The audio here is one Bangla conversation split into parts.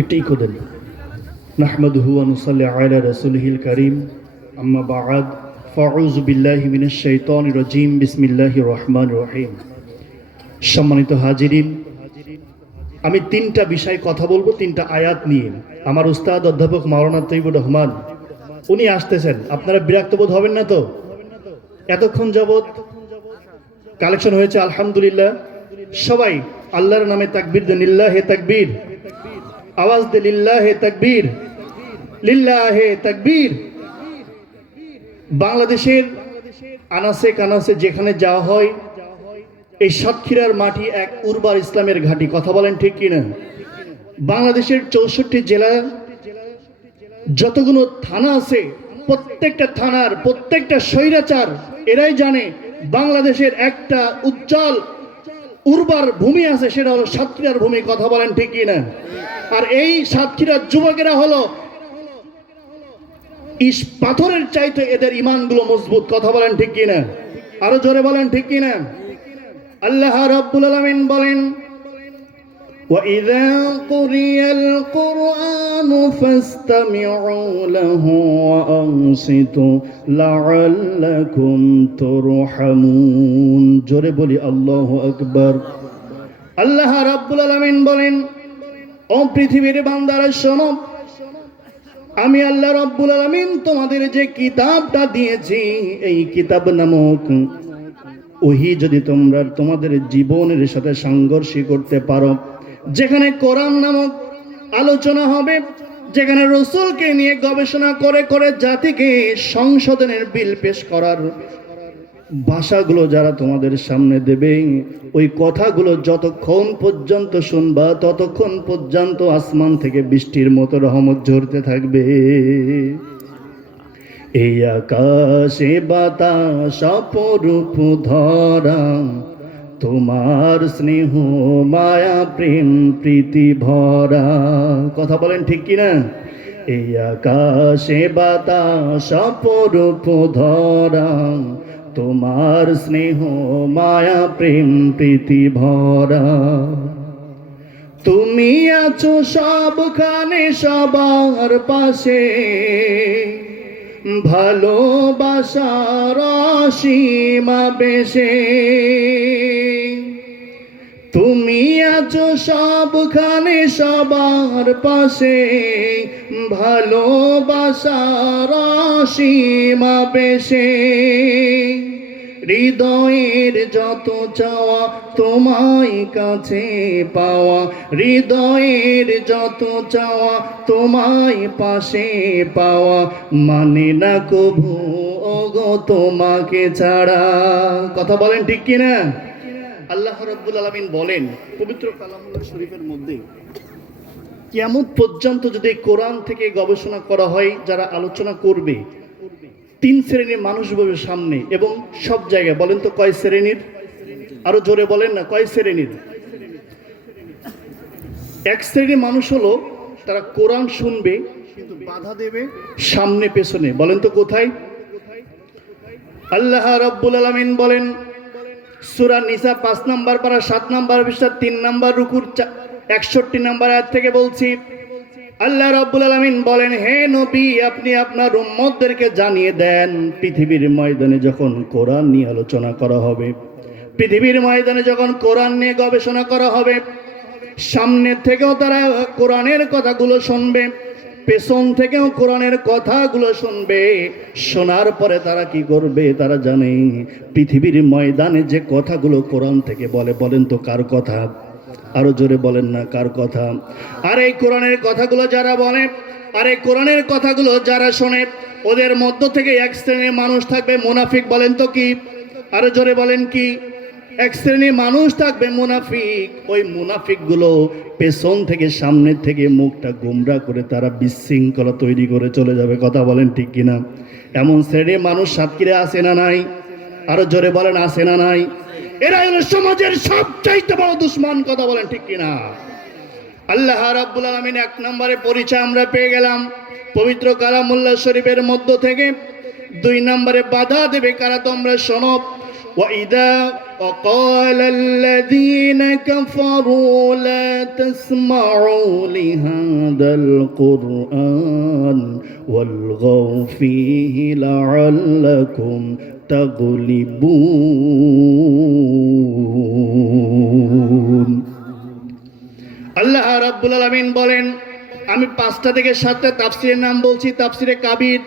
একটি ইকো দেন। নাহমাদুহু ওয়া নুসাল্লি আলা রাসূলিহিল কারীম, আম্মা বা'দ, ফাউযু বিল্লাহি মিনাশ শাইতানির রাজীম, বিসমিল্লাহির রহমানির রহিম। সম্মানিত হাজিরিন, আমি তিনটা বিষয় কথা বলবো, তিনটা আয়াত নিয়ে। আমার উস্তাদ অধ্যাপক মাওলানা তৈয়বুর রহমান উনি আসতেছেন। আপনারা বিরক্ত বোধ হবেন না তো? এতক্ষণ যাবৎ কালেকশন হয়েছে আলহামদুলিল্লাহ। সবাই আল্লাহর নামে তাকবীর দেন, লিল্লাহে তাকবীর। আওয়াজ দে, লিল্লাহে তাকবীর, লিল্লাহে তাকবীর। বাংলাদেশের আনাসে কানাসে যেখানে যাওয়া হয়, এই সাতক্ষীরার মাটি এক উর্বর ইসলামের ঘাঁটি। কথা বলেন ঠিক কিনা? বাংলাদেশের 64 জেলা যতগুলো থানা আছে, প্রত্যেকটা থানার প্রত্যেকটা স্বৈরাচার এরাই জানে বাংলাদেশের একটা উজ্জ্বল উর্বর ভূমি আছে, সেটা হলো সাতক্ষীরার ভূমি। কথা বলেন ঠিক কিনা? আর এই সাতক্ষীরার যুবকেরা হলো পাথরের চাইতে এদের ইমানগুলো মজবুত। কথা বলেন ঠিক কিনা? আরো জোরে বলেন ঠিক কিনা? আল্লাহ রাব্বুল আলামিন বলেন, وَإِذَا قُرِئَ الْقُرْآنُ فَاسْتَمِعُوا لَهُ وَأَنصِتُوا لَعَلَّكُمْ تُرْحَمُونَ। জোরে বলি আল্লাহু আকবার। আল্লাহ রাব্বুল আলামিন বলেন, ও পৃথিবীর বান্দারা শোনো, আমি আল্লাহ রাব্বুল আলামিন তোমাদের যে কিতাবটা দিয়েছি, এই কিতাব নামক ওহী যদি তোমরা তোমাদের জীবনের সাথে সংঘর্ষ করতে পারো, যেখানে কোরআন নামক আলোচনা হবে, যেখানে রাসূলকে নিয়ে গবেষণা করে করে জাতিকে সংশোধনের বিল পেশ করার ভাষাগুলো যারা তোমাদের সামনে দেবে, ওই কথাগুলো যতক্ষণ পর্যন্ত শুনবা ততক্ষণ পর্যন্ত আসমান থেকে বৃষ্টির মতো রহমত ঝরতে থাকবে। এই আকাশে বাতাস অপরূপ ধরা, তোমার স্নেহ মায়া প্রেম প্রীতি ভরা। কথা বলেন ঠিক কিনা? এই আকাশে বাতাস অপরূপ ধরা, তোমার স্নেহ মায়া প্রেম প্রীতি ভরা। তুমি আছো সবখানে সবার পাশে, ভালোবাসার অসীম আবেশে। তুমি আছো সবখানে সবার পাশে, ভালোবাসার অসীম আবেশে। হৃদয়ের যত চাওয়া তোমায় কাছে পাওয়া, হৃদয়ের যত চাওয়া তোমায় পাশে পাওয়া, মানে না কভু ওগো তোমাকে ছাড়া। কথা বলেন ঠিক কিনা? আল্লাহ রাব্বুল আলামিন বলেন পবিত্র কালামুল্লাহ শরীফের মধ্যে, কিয়ামত পর্যন্ত যদি কোরআন থেকে গবেষণা করা হয়, যারা আলোচনা করবে, 3 শ্রেণীর মানুষ বসবে সামনে এবং সব জায়গায়। বলেন তো কয় শ্রেণীর? আরো জোরে বলেন না, কয় শ্রেণীর? এক শ্রেণীর মানুষ হলো তারা কোরআন শুনবে কিন্তু বাধা দেবে সামনে পেছনে। বলেন তো কোথায়? আল্লাহ রাব্বুল আলামিন বলেন সূরা নিসা 5 নম্বর পারা 7 নম্বর পৃষ্ঠা 3 নম্বর রুকুর 61 নম্বর আয়াত থেকে বলছি। আল্লাহ রাব্বুল আলামিন বলেন, হে নবী, আপনি আপনার উম্মতদেরকে জানিয়ে দেন, পৃথিবীর ময়দানে যখন কোরআন নিয়ে আলোচনা করা হবে, পৃথিবীর ময়দানে যখন কোরআন নিয়ে গবেষণা করা হবে, সামনে থেকেও তারা কোরআনের কথাগুলো শুনবে, পেছন থেকেও কোরআনের কথাগুলো শুনবে। শোনার পরে তারা কি করবে? তারা জানে পৃথিবীর ময়দানে যে কথাগুলো কোরআন থেকে বলে। বলেন তো কার কথা? আরো জোরে বলেন না, কার কথা? আর এই কোরআনের কথাগুলো যারা বলে, আর এই কোরআনের কথাগুলো যারা শোনে, ওদের মধ্য থেকে এক শ্রেণীর মানুষ থাকবে মুনাফিক। বলেন তো কি? আরো জোরে বলেন কি? এক শ্রেণীর মানুষ থাকবে মুনাফিক। ওই মুনাফিক গুলো পেছন থেকে সামনে থেকে মুখটা গোমরা করে তারা বিশৃঙ্খলা তৈরি করে চলে যাবে। কথা বলেন ঠিক কিনা? এমন শ্রেণীর মানুষ সাতক্ষীরা আছে না নাই? আরো জোরে বলেন, আছে না নাই? এরা হলো সমাজের সবচাইতে বড় দুশমন। কথা বলেন ঠিক কিনা? আল্লাহ রাব্বুল আলামিন 1 নম্বরে পরিচয় আমরা পেয়ে গেলাম পবিত্র কালামুল্লাহ শরীফের মধ্য থেকে। 2 নম্বরে বাধা দেবে কারা? তোমরা শোনো, ওয়াইদা وقال الذين كفروا لا تسمعوا لهذا القرآن والغوا فيه لعلكم تغلبون আল্লাহ রাব্বুল আলামিন বলেন, আমি 5টা থেকে 7টা তাফসীরের নাম বলছি। তাফসীরে কাবির,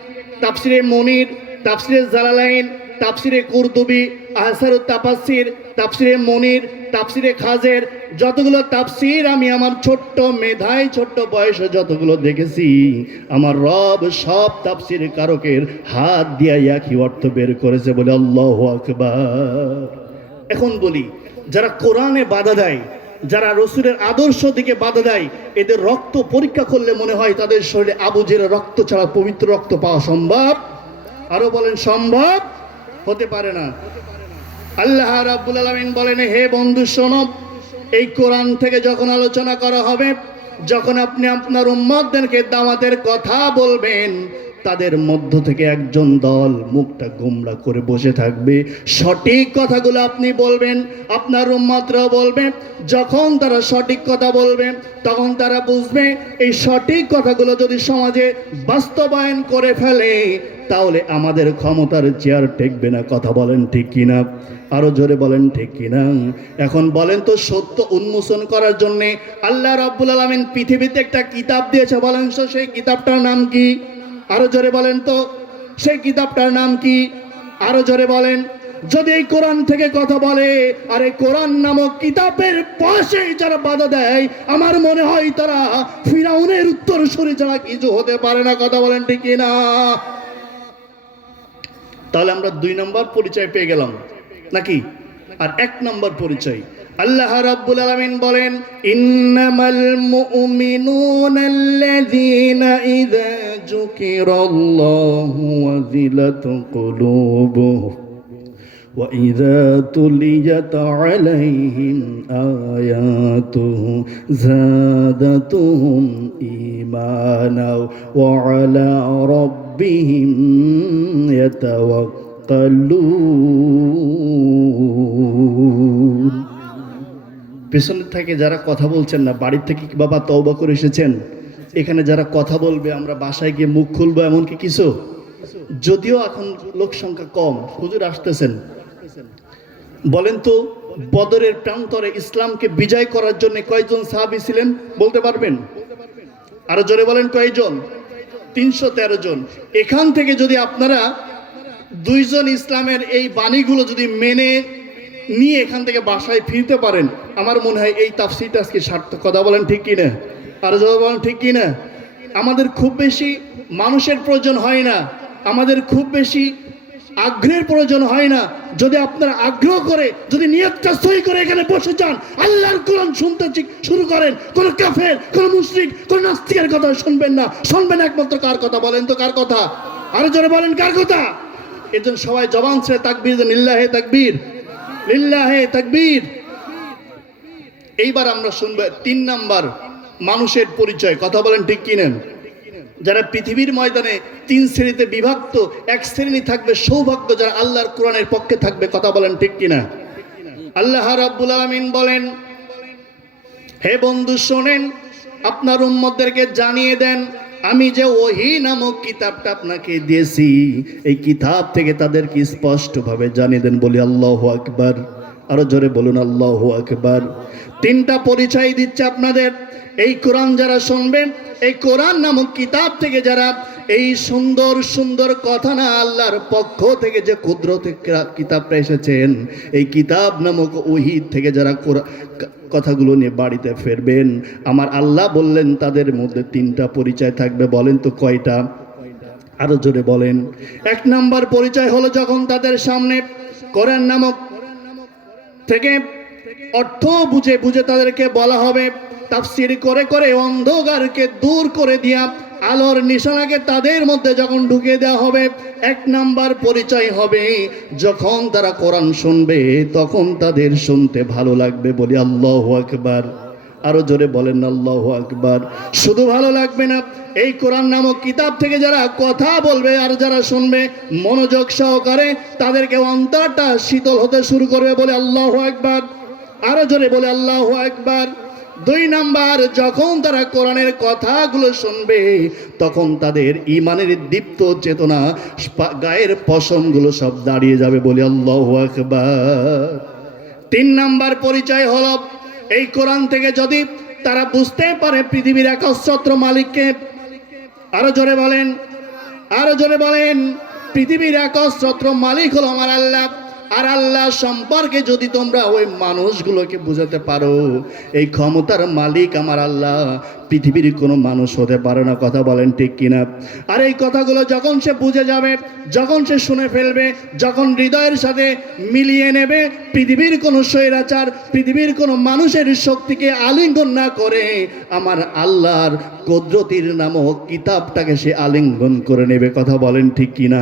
তাফসীরে মুনির, তাফসীরে জালালাইন, তাফসীরে কুরতুবী, আহসারুত তাফাসসির, তাফসীরে মুনির, তাফসীরে খাজের। যতগুলো তাফসীর আমি আমার ছোট্ট মেধায় ছোট্ট বয়সে যতগুলো দেখেছি, আমার রব সব তাফসীর কারকের হাত দিয়ে একই অর্থ বের করেছে, বলে আল্লাহু আকবার। এখন বলি, যারা কোরআনে বাধা দেয়, যারা রসুলের আদর্শ দিকে বাধা দেয়, এদের রক্ত পরীক্ষা করলে মনে হয় তাদের শরীরে আবু জেহেলের রক্ত ছাড়া পবিত্র রক্ত পাওয়া সম্ভব? আরো বলেন, সম্ভব হতে পারে না। আল্লাহ রাব্বুল আলামিন বলেন, হে বন্ধু শোনো, এই কোরআন থেকে যখন আলোচনা করা হবে, যখন আপনি আপনার উম্মতদেরকে দাওয়াতের কথা বলবেন, তাদের মধ্য থেকে একজন দল মুখটা গোমড়া করে বসে থাকবে। সঠিক কথাগুলো আপনি বলবেন, আপনার উম্মতরাও বলবে। যখন তারা সঠিক কথা বলবে, তখন তারা বুঝবে এই সঠিক কথাগুলো যদি সমাজে বাস্তবায়ন করে ফেলে, তাহলে আমাদের ক্ষমতার চেয়ার ঠেকবে না। কথা বলেন ঠিক কিনা? আরো জোরে বলেন ঠিক কিনা? এখন বলেন তো, সত্য উন্মোচন করার জন্য আল্লাহ রাব্বুল আলামিন পৃথিবীতে একটা কিতাব দিয়েছে, বলেন তো সেই কিতাবটার নাম কি? আরো জোরে বলেন তো, সেই কিতাবটার নাম কি? আরো জোরে বলেন। যদি এই কোরআন থেকে কথা বলে আর এই কোরআন নামক কিতাবের পাশে যারা বাধা দেয়, আমার মনে হয় তারা ফিরাউনের উত্তরসূরি ছাড়া কিছু হতে পারে না। কথা বলেন ঠিক কিনা? তাহলে আমরা 2 নম্বর পরিচয় পেয়ে গেলাম নাকি? আর 1 নম্বর পরিচয়, আল্লাহ রাব্বুল আলামিন বলেন, ইন্নামাল মুমিনুনা আল্লাযীনা ইযা যুকিরাল্লাহু ওয়াজিলাত কুলুবুহুম ওয়া ইযা তুলিয়াত আলাইহিম আয়াতুহু যাদাতুহুম ঈমানা ওয়া আলা রাব্বিহিম ইয়াতাওয়াক্কালুন। পেছনের থেকে যারা কথা বলছেন না, বাড়ির থেকে কি বাবা তওবা করে এসেছেন? এখানে যারা কথা বলবে, আমরা বাসায় গিয়ে মুখ খুলবো এমনকি কিছু? যদিও এখন লোক সংখ্যা কম, হুজুর আসতেছেন। বলেন তো, বদরের প্রান্তরে ইসলামকে বিজয় করার জন্য কয়জন সাহাবী ছিলেন বলতে পারবেন? আরো জোরে বলেন, কয়জন? 313 জন। এখান থেকে যদি আপনারা 2 জন ইসলামের এই বাণীগুলো যদি মেনে নিয়ে এখান থেকে বাসায় ফিরতে পারেন, আমার মনে হয় এই তাফসীরটা আজকে সার্থক। কথা বলেন ঠিক কিনা? আর যদি বলেন ঠিক কিনা? আমাদের খুব বেশি মানুষের প্রয়োজন হয় না, আমাদের খুব বেশি আগ্রহের প্রয়োজন হয় না। যদি আপনারা আগ্রহ করে, যদি নিয়তটা সহি করে এখানে বসে যান, আল্লাহর কোরআন শুনতে শুরু করেন, কোন কাফের, কোন মুশরিক, কোন নাস্তিকের কথা শুনবেন না। শুনবেন একমাত্র কার কথা? বলেন তো কার কথা? আরো জোরে বলেন, কার কথা? এর জন্য সবাই জবান ছেড়ে তাকবীর দেন, লিল্লাহে তাকবীর, লিল্লাহে তাকবীর। এইবার আমরা শুনবো 3 নাম্বার মানুষের পরিচয়। কথা বলেন ঠিক কিনা? যারা পৃথিবীর ময়দানে 3 শ্রেণীতে বিভক্ত, 1 শ্রেণী থাকবে সৌভাগ্য, যারা আল্লাহর কোরআনের পক্ষে থাকবে। কথা বলেন ঠিক কিনা? আল্লাহ রাব্বুল আলামিন বলেন, হে বন্ধু শোনেন, আপনার উম্মতদেরকে জানিয়ে দেন, আমি যে ওহী নামক কিতাবটা আপনাকে দিয়েছি, এই কিতাব থেকে তাদেরকে স্পষ্টভাবে জানিয়ে দেন। বলি আল্লাহু আকবার। আরো জোরে বলুন আল্লাহু আকবার। 3টা পরিচয় দিচ্ছে আপনাদের। এই কোরআন যারা শুনবেন, এই কোরআন নামক কিতাব থেকে যারা এই সুন্দর সুন্দর কথা না, আল্লাহর পক্ষ থেকে যে কুদরতের কিতাবটা এসেছেন, এই কিতাব নামক ওহী থেকে যারা কথাগুলো নিয়ে বাড়িতে ফিরবেন, আমার আল্লাহ বললেন তাদের মধ্যে 3টা পরিচয় থাকবে। বলেন তো কয়টা? আরো জোরে বলেন। 1 নাম্বার পরিচয় হলো, যখন তাদের সামনে কোরআন নামক থেকে অর্থ বুঝে বুঝে তাদেরকে বলা হবে, তাফসীর করে করে অন্ধকারকে দূর করে দিয়া আলোর নিশানাকে তাদের মধ্যে যখন ঢুকে দেওয়া হবে, 1 নাম্বার পরিচয় হবে, যখন তারা কোরআন শুনবে তখন তাদের শুনতে ভালো লাগবে। বলি আল্লাহু আকবার। আরো জোরে বলেন আল্লাহু আকবার। শুধু ভালো লাগবে না, এই কোরআন নামক কিতাব থেকে যারা কথা বলবে আর যারা শুনবে মনোযোগ সহকারে, তাদেরকে অন্তরটা শীতল হতে শুরু করবে। বলে আল্লাহু আকবার। আরো জোরে বলে আল্লাহু আকবার। 2 নাম্বার, যখন তারা কোরআনের কথাগুলো শুনবে তখন তাদের ইমানের দীপ্ত চেতনা, গায়ের পশমগুলো সব দাঁড়িয়ে যাবে। বলে আল্লাহু আকবার। 3 নাম্বার পরিচয় হলো, এই কোরআন থেকে যদি তারা বুঝতে পারে পৃথিবীর একচ্ছত্র মালিককে, আরো জোরে বলেন, আরো জোরে বলেন, পৃথিবীর একচ্ছত্র মালিক হলো আমার আল্লাহ। আর আল্লাহ সম্পর্কে যদি তোমরা ওই মানুষগুলোকে বুঝাতে পারো এই ক্ষমতার মালিক আমার আল্লাহ, পৃথিবীর কোনো মানুষ হতে পারে না। কথা বলেন ঠিক কিনা? আর এই কথাগুলো যখন সে বুঝে যাবে, যখন সে শুনে ফেলবে, যখন হৃদয়ের সাথে মিলিয়ে নেবে, পৃথিবীর কোনো স্বৈরাচার, পৃথিবীর কোনো মানুষের শক্তিকে আলিঙ্গন না করে আমার আল্লাহর কুদরতির নামক কিতাবটাকে সে আলিঙ্গন করে নেবে। কথা বলেন ঠিক কিনা?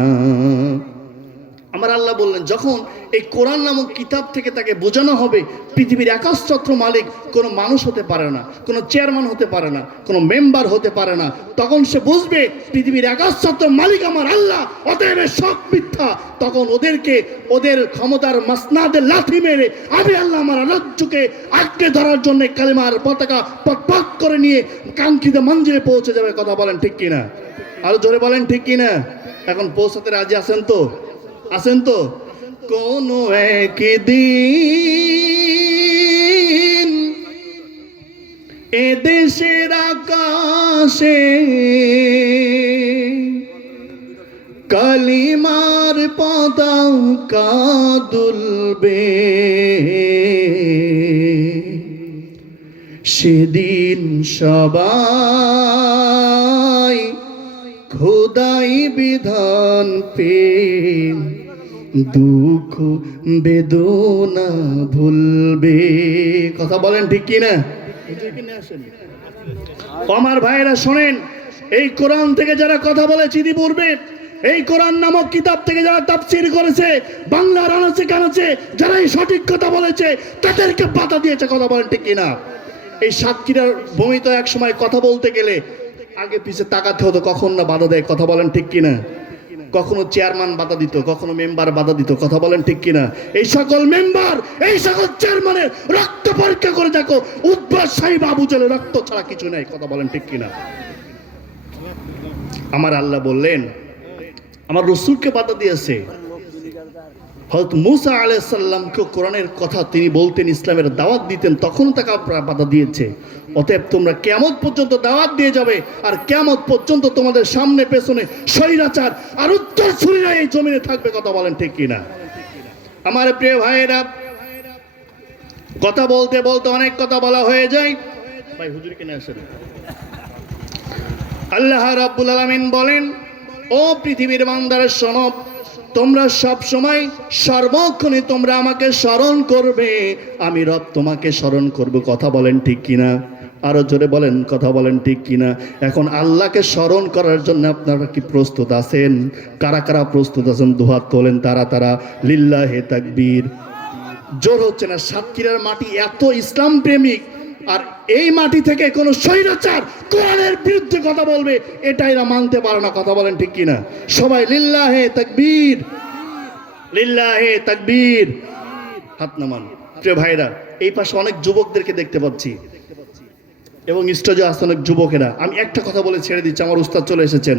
আমার আল্লাহ বললেন, যখন এই কোরআন নামক কিতাব থেকে তাকে বোঝানো হবে পৃথিবীর একচ্ছত্র মালিক কোনো মানুষ হতে পারে না, কোনো চেয়ারম্যান হতে পারে না, কোনো মেম্বার হতে পারে না, তখন সে বুঝবে পৃথিবীর একচ্ছত্র মালিক আমার আল্লাহ, অতএব সব মিথ্যা। তখন ওদেরকে ওদের ক্ষমতার মাসনাদে লাথি মেরে আমি আল্লাহ আমার রাজ্যকে আঁকড়ে ধরার জন্য কালিমার পতাকা পক করে নিয়ে কাঙ্ক্ষিত মঞ্জিলে পৌঁছে যাবে। কথা বলেন ঠিক কিনা? আরো জোরে বলেন ঠিক কিনা? এখন পৌঁছাতে রাজি আছেন তো? আছেন তো? কোন একদিন এদেশের আকাশে কালিমার পতাকা দুলবে, সেদিন সবাই খোদাই বিধান পে দুঃখ বেদনা ভুলবে। কথা বলেন ঠিক কিনা? আমার ভাইয়েরা শোনেন, এই কোরআন থেকে যারা কথা বলেছে ইতিপূর্বে, এই কোরআন নামক কিতাব থেকে যারা তাফসীর করেছে, বাংলার আনাচে কানাচে যারা এই সঠিক কথা বলেছে, তাদেরকে বাধা দিয়েছে। কথা বলেন ঠিক কিনা? এই সাতক্ষীরার ভূমি তো এক সময় কথা বলতে গেলে আগে পিছে তাকাতে হতো কখন না বাধা দেয়। কথা বলেন ঠিক কিনা? কখনো চেয়ারম্যান বাধা দিত, কখনো মেম্বার বাধা দিত। কথা বলেন ঠিক কিনা? এই সকল মেম্বার, এই সকল চেয়ারম্যানের রক্ত পরীক্ষা করে দেখো, উদ্ভাস সাহেব আবু জেলের রক্ত ছাড়া কিছু নাই। কথা বলেন ঠিক কিনা? আমার আল্লাহ বললেন, আমার রসুলকে বাধা দিয়েছে। হযরত মুসা আলাইহিস সালামকে কোরআনের কথা তিনি বলতেন, ইসলামের দাওয়াত দিতেন, তখন তাকে বাধা দিয়েছে। অতএব তোমরা কিয়ামত পর্যন্ত দাওয়াত দিয়ে যাবে, আর কিয়ামত পর্যন্ত তোমাদের সামনে পেছনে স্বৈরাচার আর উত্তরসূরিরা এই জমিনে থাকবে। কথা বলেন ঠিক কিনা? আমার প্রিয় ভাইয়েরা, কথা বলতে বলতে অনেক কথা বলা হয়ে যায়। ভাই হুজুর কেন আসেন? আল্লাহ রাব্বুল আলামিন বলেন, ও পৃথিবীর বান্দারা শোনো, তোমরা সব সময় সর্বক্ষণে তোমরা আমাকে স্মরণ করবে, আমি রব তোমাকে স্মরণ করব। কথা বলেন ঠিক কিনা? আরো জোরে বলেন, কথা বলেন ঠিক কিনা? এখন আল্লাহকে স্মরণ করার জন্য আপনারা কি প্রস্তুত আছেন? কারা কারা প্রস্তুত আছেন? দুহাত তোলেন তারা তারা। লিল্লাহে তাকবীর। জোর হচ্ছে না। সাতক্ষীরার মাটি এত ইসলাম প্রেমিক, আর এই মাটি থেকে কোন স্বৈরাচার কোরআনের বিরুদ্ধে কথা বলবে এটা এরা মানতে পারে না। কথা বলেন ঠিক কিনা? সবাই লিল্লাহে তাকবীর, লিল্লাহে তাকবীর। হাত নামান। প্রিয় ভাইরা, এই পাশে অনেক যুবকদেরকে দেখতে পাচ্ছি এবং স্টেজে আছে অনেক যুবকেরা। আমি একটা কথা বলে ছেড়ে দিচ্ছি, আমার উস্তাদ চলে এসেছেন।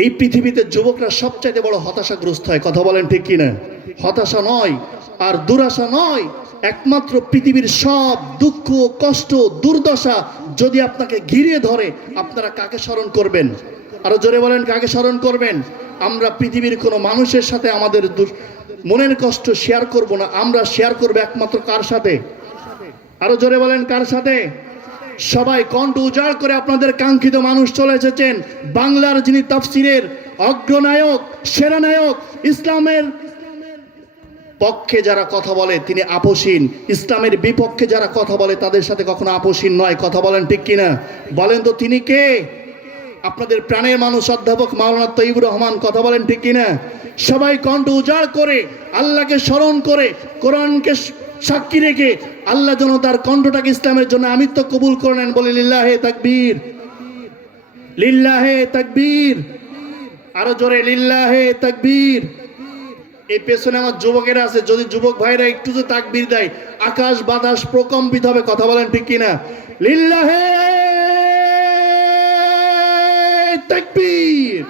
এই পৃথিবীতে যুবকরা সবচাইতে বড় হতাশাগ্রস্ত হয়। কথা বলেন ঠিক কিনা? হতাশা নয় আর দুরাশা নয়, একমাত্র পৃথিবীর সব দুঃখ কষ্ট দুর্দশা যদি আপনাকে ঘিরে ধরে, আপনারা কাকে স্মরণ করবেন? আরো জোরে বলেন, কাকে স্মরণ করবেন? আমরা পৃথিবীর কোনো মানুষের সাথে আমাদের মনের কষ্ট শেয়ার করব না, আমরা শেয়ার করব একমাত্র কার সাথে? আরো জোরে বলেন, কার সাথে? সবাই কণ্ঠ উজাড় করে আপনাদের কাঙ্ক্ষিত মানুষ চলে এসেছেন, বাংলার যিনি তাফসীরের অগ্রনায়ক, সেরা নায়ক, ইসলামের পক্ষে যারা কথা বলে তিনি আপোষহীন, ইসলামের বিপক্ষে যারা কথা বলে তাদের সাথে কখনো আপোষহীন নয়। কথা বলেন ঠিক কিনা? বলেন তো তিনি কে? আপনাদের প্রাণের মানুষ অধ্যাপক মাওলানা তৈয়বুর রহমান। কথা বলেন ঠিক কিনা? সবাই কণ্ঠ উজাড় করে আল্লাহকে স্মরণ করে কোরআনকে সাক্ষী রেখে আল্লাহ যেন তার কণ্ঠটাকে ইসলামের জন্য আমিত্ব কবুল করে নেন। বলে লিল্লাহে তাকবীর, লিল্লাহে তাকবীর, আরো জোরে লিল্লাহে তাকবীর। এই পেছনে আমার যুবকেরা আছে, যদি যুবক ভাইরা একটু যে তাকবীর দেয় আকাশ বাতাস প্রকম্পিত হবে। কথা বলেন ঠিক কিনা? লিল্লাহে তাকবীর।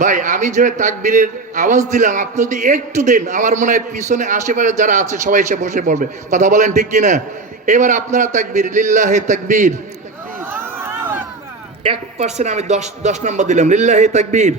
ভাই আমি যে তাকবীরের আওয়াজ দিলাম, আপনি যদি একটু দেন আমার মনে হয় পিছনে আশেপাশে যারা আছে সবাই এসে বসে পড়বে। কথা বলেন ঠিক কিনা? এবার আপনারা তাকবীর, লিল্লাহে তাকবীর। 1% আমি 10 নম্বর দিলাম, লিল্লাহে তাকবীর।